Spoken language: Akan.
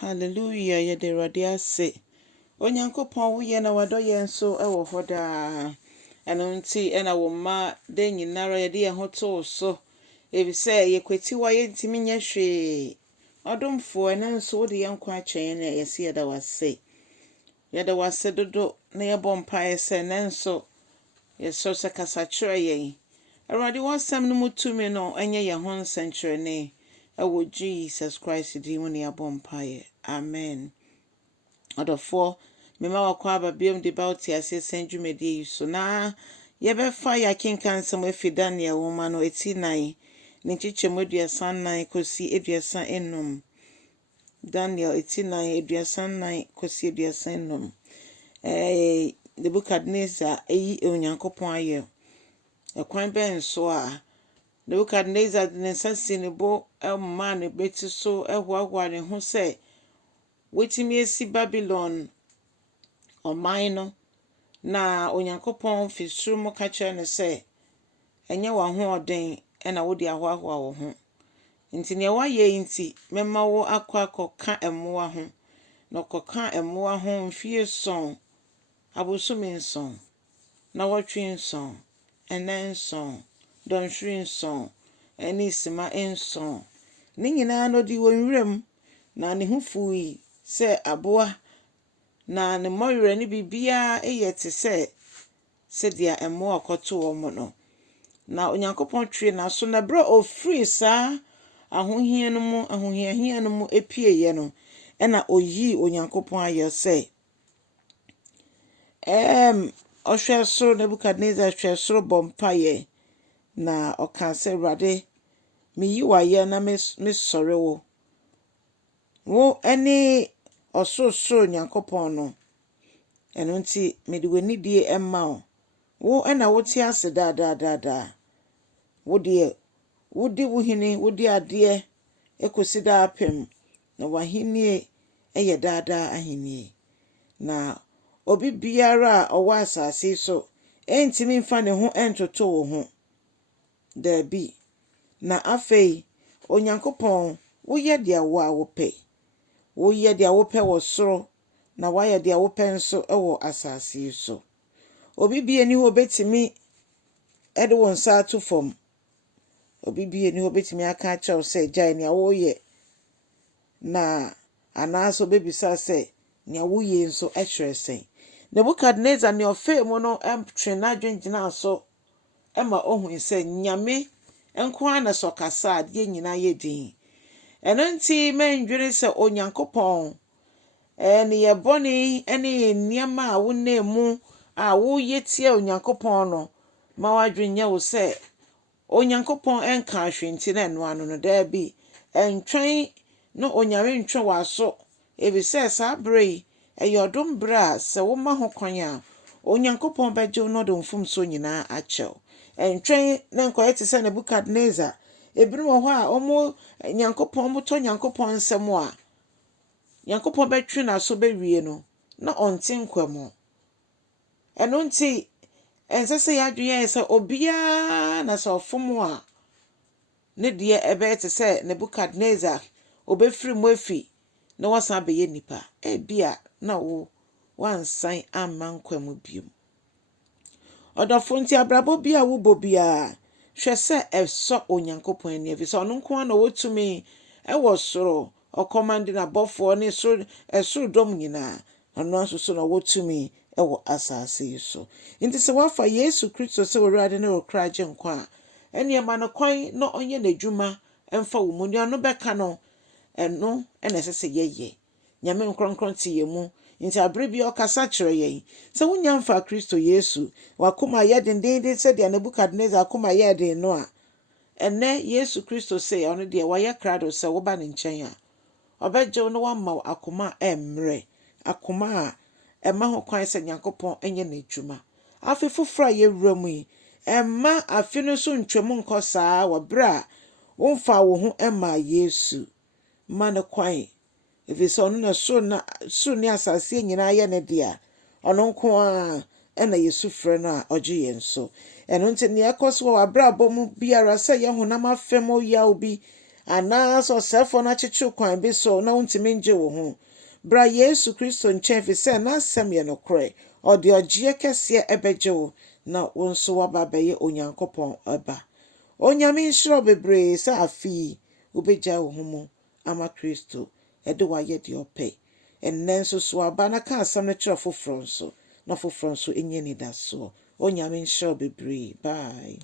Hallelujah, yɛde Awurade ase. Onyankopɔn woyɛ na wadɔ yɛn nso wɔ hɔ daa. Ɛno nti ɛna wo mma da nyinara yɛde yɛn ho too so. Ebisɛ yɛkwatiwa yɛntimi nyɛ hwee. Ɔdomfoɔ ɛno nso wode yɛn nkwa akyɛ yɛn na yɛse yɛda wase. Yɛda wase dodo na yɛbɔ mpaeɛ sɛ ɛnɛ nso yɛsrɛ sɛ kasa kyerɛ yɛn. Awurade w'asɛm no mu tumi no ɛnyɛ yɛn ho nsɛnkyerɛnne. Ɛwɔ Jesus Christ din mu na yɛabɔ mpaeɛ. Amen. Adɔfoɔ, mema wakɔ aba biom de ba wote ase sɛn dwumadie yi so na yɛbɛfa yɛakenka nsɛm afi Daniel nwoma no eti 9 ne nkyekyɛmu 39 kɔsi 35. Daniel eti 9 39 kɔsi 35. Nebuchadnezzar eyi Onyankopɔn ayɛ. Ɛkwan bɛn so a Nebuchadnezzar de ne nsa si ne bo ɛmaa ne beti so ɛhoahoa ne ho sɛ wetimi esi Babylon ɔman no na Onyankopɔn fi soro mu ka kyerɛ no sɛ ɛnyɛ w'ahoɔden ɛna wode ahoahoa wo ho. Nti nea wayɛ nti mɛma wo akɔka ɛmmoa ho. Na ɔkɔka ɛmmoa ho mfie 7, abosome 7, na wɔtwe 7, ɛnɛ 7, dɔnhwere 7, ɛne sima 7. Ne nyinaa no di wɔ nwuram na ne ho fui sɛ aboa na ne mmɔwerɛ ne biribiara yɛ te sɛdeɛ ɛmmoa ɔkɔto wɔ mu no. Na Onyankopɔn twe n'aso na berɛ ofiri saa ahohiahia no mu epieɛ no ɛna oyii Onyankopɔn ayɛ sɛ ɔhwɛ soro. Nebuchadnezzar hwɛ soro bɔ mpaeɛ na ɔka sɛ Awurade meyi wayɛ na mesɔre wo. Wo ɛne ɔsorosoro Nyankopɔn no. Ɛno nti mede w'anidie ɛma wo. Wo ɛna wote ase daadaa. Wo deɛ wodi wo hene wodi adeɛ ekosi daa apem na w'ahennie ɛyɛ daadaa ahennie. Na obi biara a ɔwɔ asase so ɛntimi mfa ne ho ɛntoto wo ho. Daabi. Na afei Onyankopɔn woyɛ deɛ wo a wopɛ. Woyɛ deɛ wopɛ wɔ soro na wayɛ deɛ wopɛ nso ɛwɔ asase yi so. Obi bie ni hɔ betimi ɛde wo nsa ato fam. Obi bie ni hɔ betimi aka akyerɛw sɛ gyae nea woyɛ na anaasɛ obebisa sɛ nea woyɛ nso ɛkyerɛ sɛn. Nebuchadnezzar ne ɔfɛɛ mu no ɛtwe n'adwen gyina so ɛma ohu sɛ nyame nko ara na sɛ ɔkasa adeɛ nyinaa yɛ din. Ɛno nti mɛndwene sɛ Onyankopɔn ne yɛ bɔne ne nneɛma a wonam mu a woyɛ tia Onyankopɔn no ma wadwene nyɛ wo sɛ Onyankopɔn ɛnka hwee nti na ɛno ano no daabi. Ɛntwɛn no onyame ntwe w'aso. Ebisɛ saa bere yi ɛyɛ ɔdom bere a sɛ woma ho kwan a Onyankopɔn bɛgye wo na ɔde mfomso nyinaa akyɛw. Ɛntwɛn na nkɔyɛ te sɛ Nebuchadnezzar. Ebinom wɔ hɔ a ɔmo Nyankopɔn motɔ Nyankopɔn nsɛm a Nyankopɔn bɛtwe n'aso bɛwie no na ɔnte nkwa. Ɛno nti ɛnsɛ sɛ yɛadwene yɛ sɛ obiara na sɛ ɔfom a ne deɛ ɛbɛyɛ te sɛ Nebuchadnezzar obɛfiri mu afi na wasan bɛyɛ nipa. Ebia na wo wansan amma nkwa mu biom. Ɔdɔfo nti abrabɔ bi a wobɔ biara hwɛ sɛ ɛsɔ Onyankopɔn ani. Efisɛ ɔno nko ara na wotumi ɛwɔ soro ɔkɔmande n'abɔfoɔ ne ɛsoro dɔm nyinaa. Ɔno nso so na wotumi ɛwɔ asase yi so. Nti sɛ wafa Yesu Kristo sɛ Awurade ne ɔkra gye nkwa a ɛnneɛma no kwan na ɔnyɛ n'adwuma ɛmfa wo mu. Nea ɔno bɛka no ɛno ɛna ɛsɛ sɛ yɛyɛ. Nyame nkronkron te yɛn mu. Nti abere bi ɔkasa kyerɛ yɛn. Sɛ wonya mfa Kristo Yesu wakoma yɛ dendenden sɛdeɛ Nebuchadnezzar akoma yɛ den no a ɛnɛ Yesu Kristo sɛ ɔno deɛ wayɛ krado sɛ woba ne nkyɛn a ɔbɛgye wo na wama wo akoma ɛmmerɛ. Akoma a ɛma ho kwan sɛ Nyankopɔn ɛnyɛ n'adwuma. Afe foforɔ a yɛwura mu yi ɛma afe no so ntwam nkɔ saa wɔ bere a womfa wo ho ɛma Yesu. Ma ne kwan. Efisɛ ɔno na soro ne asase nyinaa yɛ ne dea. Ɔno nko ara ɛna Yesu frɛ no a ɔgye yɛn so. Ɛno nti nea ɛkɔ so wɔ abrabɔ mu biara sɛ yɛ honam afɛm yaw bi anaasɛ ɔsɛefoɔ no akyekyew kwan bi so na wontumi ngye wo ho. Bra Yesu Kristo nkyɛn fi sɛ n'asɛm yɛ nokorɛ. Ɔde ɔgyeɛ kɛseɛ ɛbɛgye wo na wo nso waba abɛyɛ Onyankopɔn ɛba. Onyame nhyira wo bebree sɛ afei wobɛgyae wo ho mu ama Kristo ɛde wayɛ deɛ ɔpɛ. Ɛnnɛ nso so aba na ka asɛm no kyerɛ foforɔ nso na foforɔ nso ɛnyɛ nidasoɔ. Onyame nhyira wo bebree. Bye.